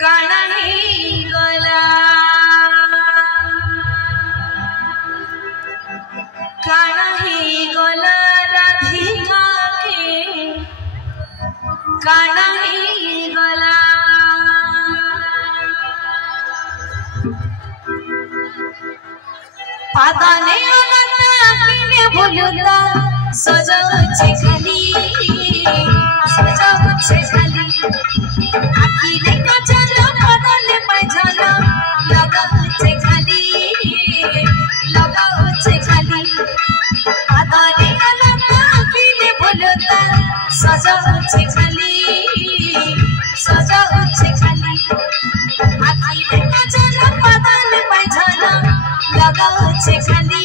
काना ही गला काना ही गला राधिका के काना ही गला पादाने अनता किने भूलुता सजा छे खाली सजा छे खाली आखिरे काजल बदले पैजल लगा छे खाली पादाने अनता किने भूलुता सजा छे खाली आखिरे काजल बदले पैजल लगा छे खाली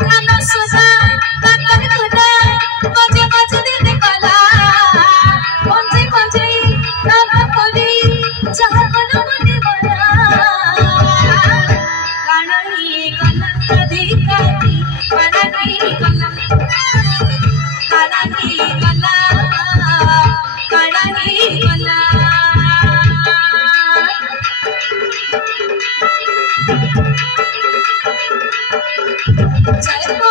काना सुना काकर खुदा बजे बजे दिल कला पंजे पंजे काना पली जहां बना बने बना काना ही गला कदी कदी काना ही गला काना ही गला काना ही गला जय हो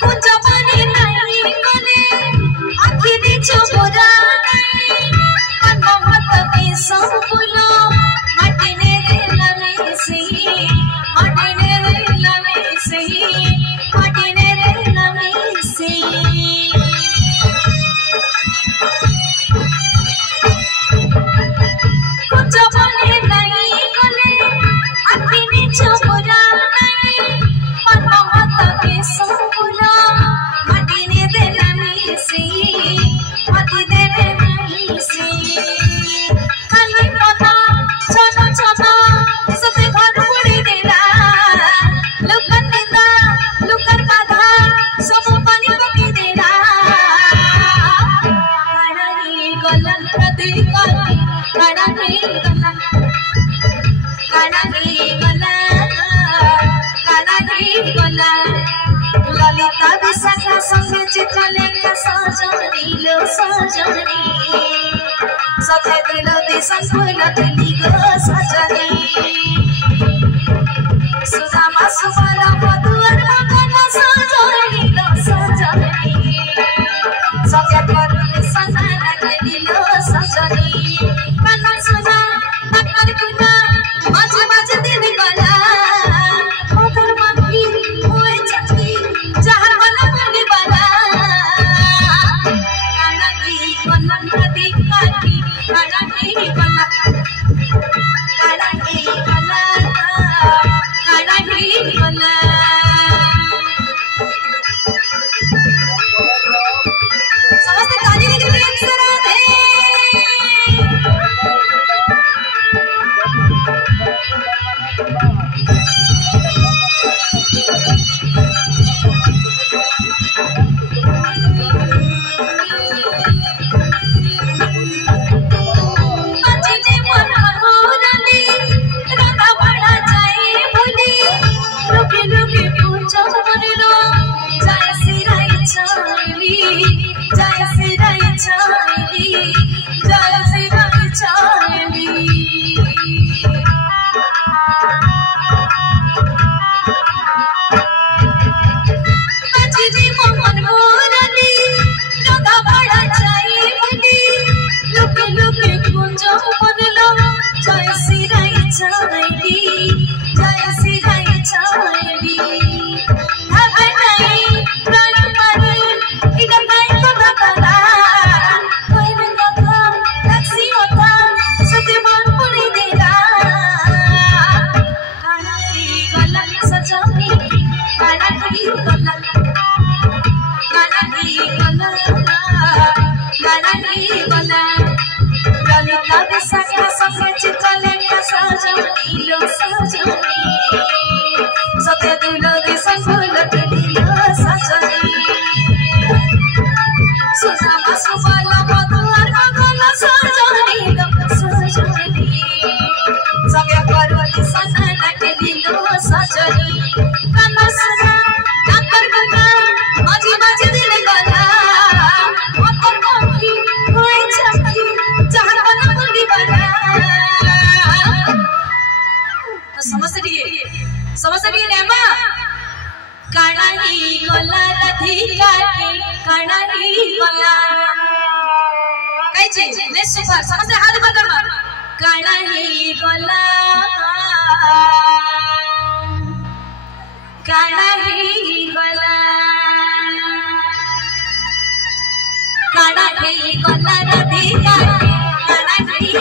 कुंजबनी नहीं कोने आखिरी चोरा नहीं मन मत के संपुलो मटने रे लमे से मटने रे लमे से मटने रे लमे से कुंजबनी नहीं कोने आखिरी चोरा नहीं मन मत के संपुलो मटने रे लमे से मटने रे लमे से खाली पता छोटा छोटा सबे घर उड़ी देला लुकर नेता लुकर काधा सब पानी पकी देला काना ही गला कदी कदी काना ही गला काना ही गला काना ही गला ललिता विशाखा संगे चित्रलेखा सजनी लो सजनी सथे दिल दिसन फूल दिली गो सजनी सुदामा सुबला मधुर मगन सजनी लो सजनी सथे कर दिसन दिली लो सजनी काना सुना काकर कुना माझे माझे दिल गला ओकर मम्मी ओए चची जहां बना बने बना काना की गला कदी कदी काना की गला काना की गला काना की गला समस्त ताली लेके प्रेम से राधे अजने मन मनोरली राधा बड़ा जाए भूली लुके लुके पूछो मनलो जय सिराई चाली जय सिराई चाली जय सिराई चाली अजने मन मनोरली राधा बड़ा जाए भूली लुके लुके पूछो मनलो जय सिराई चाली जय सिराई चाली हवे नहीं प्राण पर इधर नहीं तो बता कोई न कहा टैक्सी होता सते मन पूरी देला काना की गला सजानी काना की गला काना की गला काना की गला ललिता विशाखा संगे चित्रलेखा सजनी लो सजनी सते दिल दिसन फूल दिल सजनी सुना सुबाला मधुर गगन सजनी सजनी सगे परवली सनन के दिलो सजनी गाना सुना डाकर गना मजी मजी दिल गना अपन कोठी होई छकी चाहत बना बुंदी बना समझ रही है मां काना ही गला राधिका के काना ही गला काय चीज ले सुपर समझ रहे हाथ बदल मां काना ही गला काना ही गला राधिका के काना ही